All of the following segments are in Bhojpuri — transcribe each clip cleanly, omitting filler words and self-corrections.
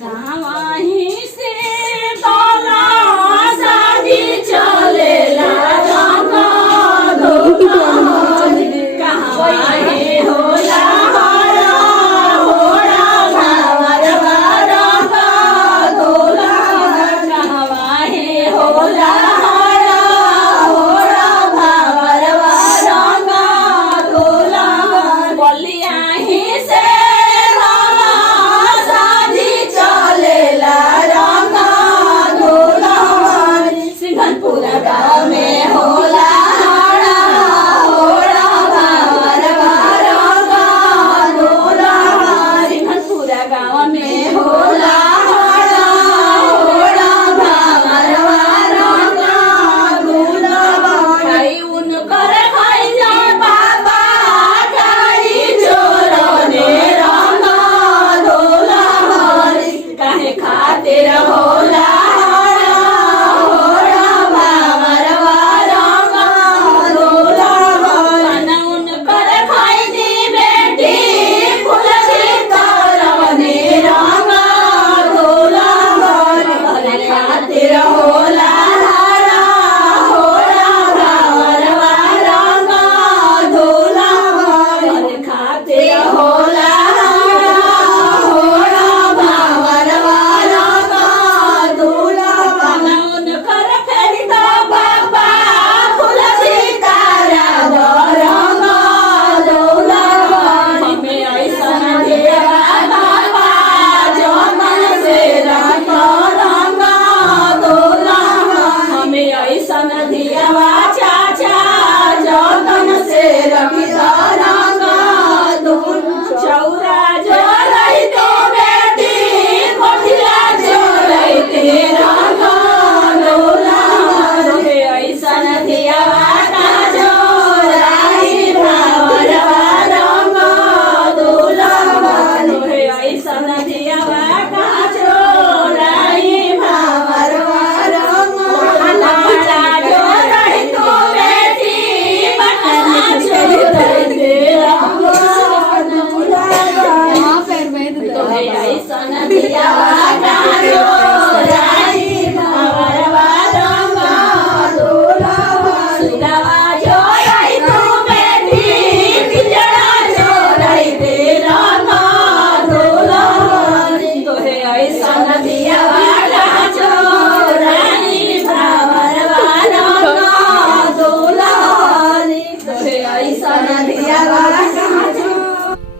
गावाही से तोला शादी चलेला रंग धोलानी कहावाही होला हरा होड़ा भावरवा रंग धोला कहावाही होला हरा होड़ा भावरवा रंग धोला बलियाही से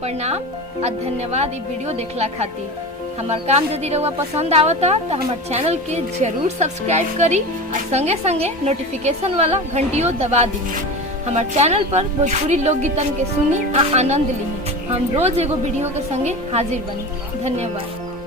प्रणाम और धन्यवाद ई वीडियो देखला खातिर। हमार काम यदि रउआ पसंद आवता तो हमार चैनल के जरूर सब्सक्राइब करी और संगे संगे नोटिफिकेशन वाला घंटियों दबा दी। हमार चैनल पर भोजपुरी लोकगीतन के सुनी आ आनंद ली। हम रोज एगो वीडियो के संगे हाजिर बनी। धन्यवाद।